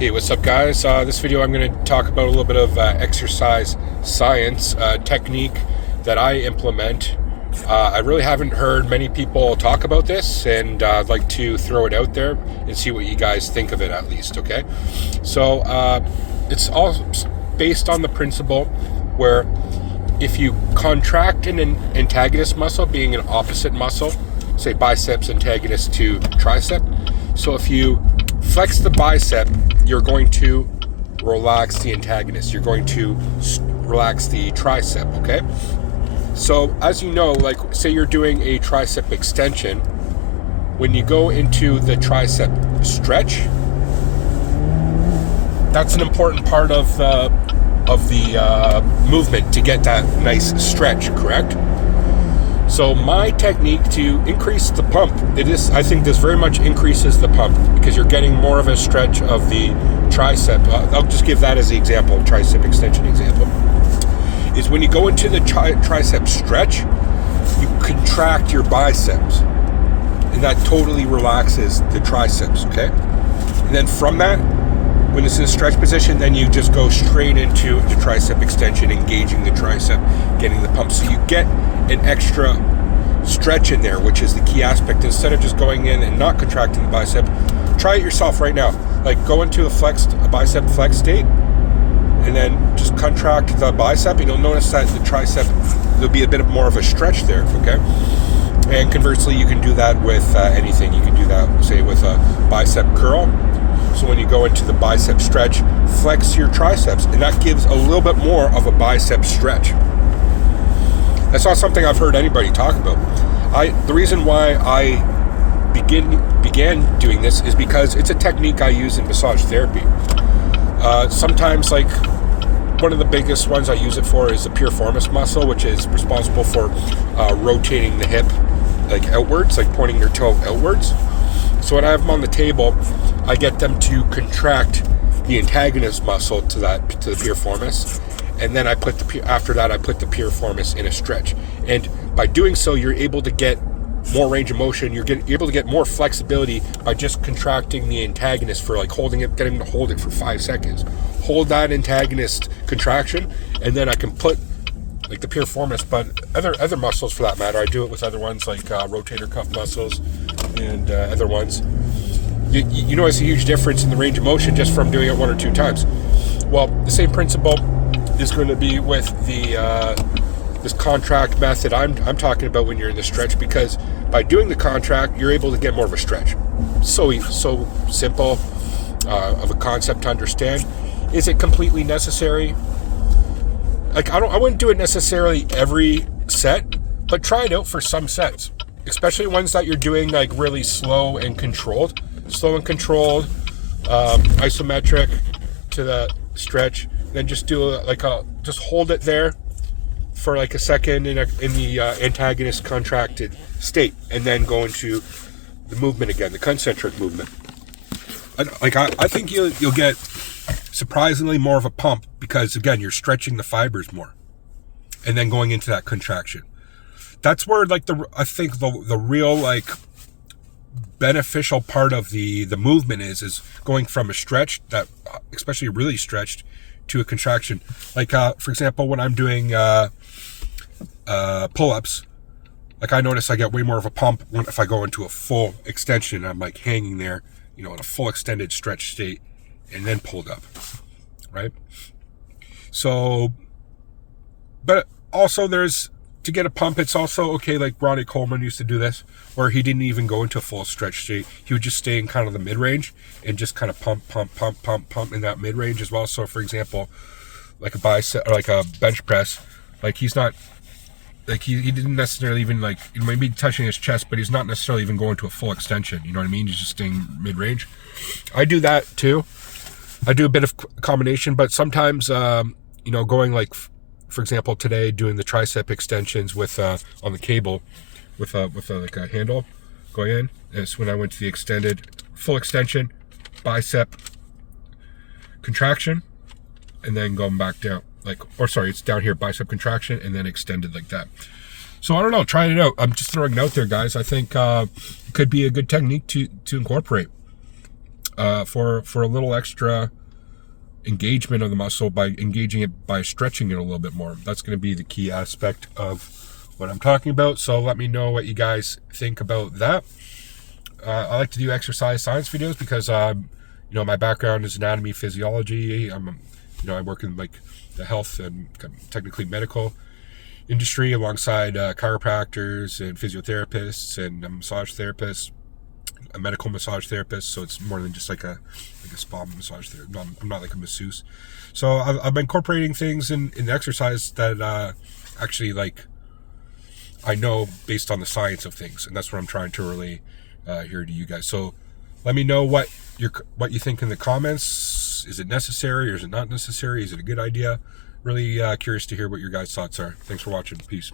Hey, what's up, guys? This video I'm going to talk about a little bit of exercise science technique that I implement. I really haven't heard many people talk about this, and I'd like to throw it out there and see what you guys think of it, at least, okay? So it's all based on the principle where if you contract an antagonist muscle, being an opposite muscle, say biceps antagonist to tricep, so if you flex the bicep, you're going to relax the antagonist. You're going to relax the tricep, okay? So as you know, like say you're doing a tricep extension, when you go into the tricep stretch, that's an important part of the movement to get that nice stretch, correct? So my technique to increase the pump, I think this very much increases the pump because you're getting more of a stretch of the tricep. I'll just give that as the example, tricep extension example. Is when you go into the tricep stretch, you contract your biceps. And that totally relaxes the triceps, okay? And then from that, when it's in a stretch position, then you just go straight into the tricep extension, engaging the tricep, getting the pump. So you get an extra stretch in there, which is the key aspect. Instead of just going in and not contracting the bicep, try it yourself right now. Like go into a bicep flex state, and then just contract the bicep, and you'll notice that the tricep, there'll be a bit more of a stretch there, okay? And conversely, you can do that with anything. You can do that, say, with a bicep curl. So when you go into the bicep stretch, flex your triceps, and that gives a little bit more of a bicep stretch. That's not something I've heard anybody talk about. The reason why I began doing this is because it's a technique I use in massage therapy. Sometimes, like, one of the biggest ones I use it for is the piriformis muscle, which is responsible for rotating the hip like outwards, like pointing your toe outwards. So when I have them on the table, I get them to contract the antagonist muscle to the piriformis, and then after that I put the piriformis in a stretch. And by doing so, you're able to get more range of motion. You're able to get more flexibility by just contracting the antagonist for like holding it, getting them to hold it for 5 seconds. Hold that antagonist contraction, and then I can put like the piriformis, but other muscles for that matter. I do it with other ones like rotator cuff muscles and other ones. You notice a huge difference in the range of motion just from doing it 1 or 2 times. Well, the same principle is going to be with the this contract method I'm talking about when you're in the stretch, because by doing the contract, you're able to get more of a stretch. So simple of a concept to understand. Is it completely necessary? Like I wouldn't do it necessarily every set, but try it out for some sets, especially ones that you're doing like really slow and controlled, isometric to the stretch. Then just just hold it there for like a second in the antagonist contracted state, and then go into the movement again, the concentric movement. I think you'll get surprisingly more of a pump because again you're stretching the fibers more, and then going into that contraction. That's where like I think the real like beneficial part of the movement is going from a stretch that especially really stretched to a contraction. Like for example, when I'm doing pull-ups, like I notice I get way more of a pump if I go into a full extension. I'm like hanging there, in a full extended stretch state, and then pulled up, right? So, but also to get a pump, it's also okay, like Ronnie Coleman used to do this, where he didn't even go into a full stretch state. He would just stay in kind of the mid-range and just kind of pump in that mid-range as well. So for example, like a bicep or like a bench press, like he's not, like he didn't necessarily even like, he might be touching his chest, but he's not necessarily even going to a full extension, you know what I mean? He's just staying mid-range. I do that too. I do a bit of combination, but sometimes, going like, for example, today doing the tricep extensions with on the cable with like a handle going in. That's when I went to the full extension, bicep contraction, and then going back down. It's down here, bicep contraction, and then extended like that. So I don't know, try it out. I'm just throwing it out there, guys. I think it could be a good technique to incorporate. for a little extra engagement of the muscle by engaging it by stretching it a little bit more. That's going to be the key aspect of what I'm talking about. So let me know what you guys think about that. I like to do exercise science videos because my background is anatomy, physiology. I work in like the health and technically medical industry alongside chiropractors and physiotherapists and massage therapists, a medical massage therapist. So it's more than just like a spa massage therapist. No, I'm not like a masseuse. So I've been incorporating things in exercise that actually like I know based on the science of things, and that's what I'm trying to relay here to you guys. So let me know what you think in the comments. Is it necessary or is it not necessary? Is it a good idea? Really curious to hear what your guys' thoughts are. Thanks for watching. Peace.